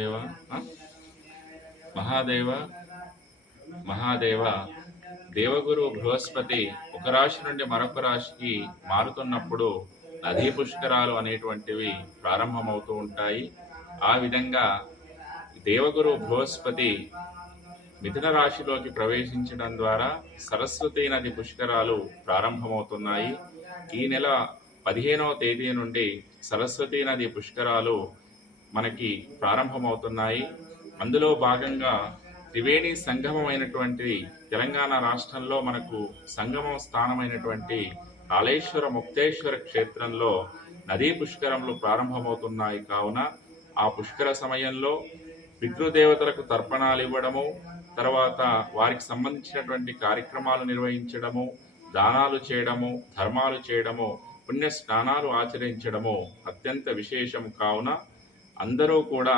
దేవ ఆ? మహాదేవ మహాదేవ దేవగురు బృహస్పతి ఒక రాశి నుండి మరొక రాశికి మారుతున్నప్పుడు నదీ పుష్కరాలు అనేటువంటివి ప్రారంభమవుతూ ఉంటాయి. ఆ విధంగా దేవగురు బృహస్పతి మిథున రాశిలోకి ప్రవేశించడం ద్వారా సరస్వతీ నది పుష్కరాలు ప్రారంభమవుతున్నాయి. ఈ నెల 15వ తేదీ నుండి సరస్వతీ నది పుష్కరాలు మనకి ప్రారంభమవుతున్నాయి. అందులో భాగంగా త్రివేణి సంగమమైనటువంటి తెలంగాణ రాష్ట్రంలో మనకు సంగమం స్థానమైనటువంటి కాళేశ్వర ముక్తేశ్వర క్షేత్రంలో నదీ పుష్కరములు ప్రారంభమవుతున్నాయి. కావున ఆ పుష్కర సమయంలో పితృదేవతలకు తర్పణాలు ఇవ్వడము, తర్వాత వారికి సంబంధించినటువంటి కార్యక్రమాలు నిర్వహించడము, దానాలు చేయడము, ధర్మాలు చేయడము, పుణ్య స్నానాలు ఆచరించడము అత్యంత విశేషము. కావున అందరూ కూడా